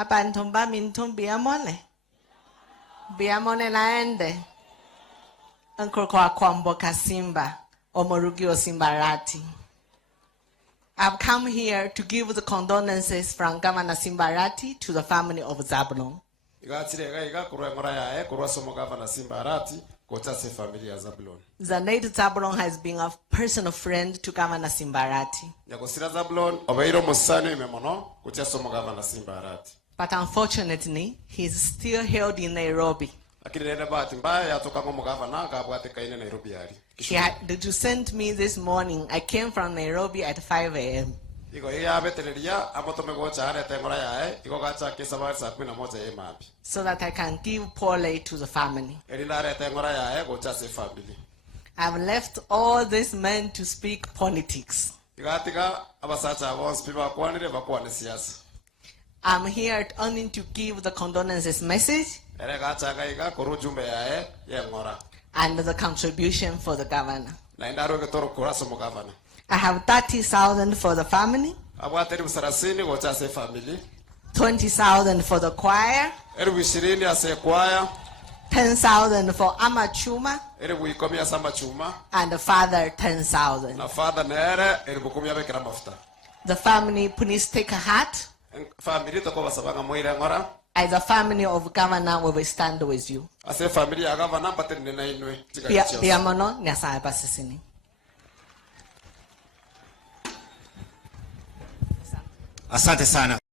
Abantu bamintum biamone. Biamone naende. Uncle Kwambo Kasimba, Omorugio Simbarati. I've come here to give the condolences from Governor Simbarati to the family of Zabulon. The late Zabulon has been a personal friend to Governor Simbarati. But unfortunately, he's still held in Nairobi. He had to send me this morning. I came from Nairobi at 5 a.m. so that I can give poorly to the family. I've left all these men to speak politics. I'm here only to give the condolences message and the contribution for the governor. I have 30,000 for the family, 20,000 for the choir, 10,000 for Amachuma, and the father 10,000. The family, please take a heart. As a family of governor, we will stand with you. Asante sana.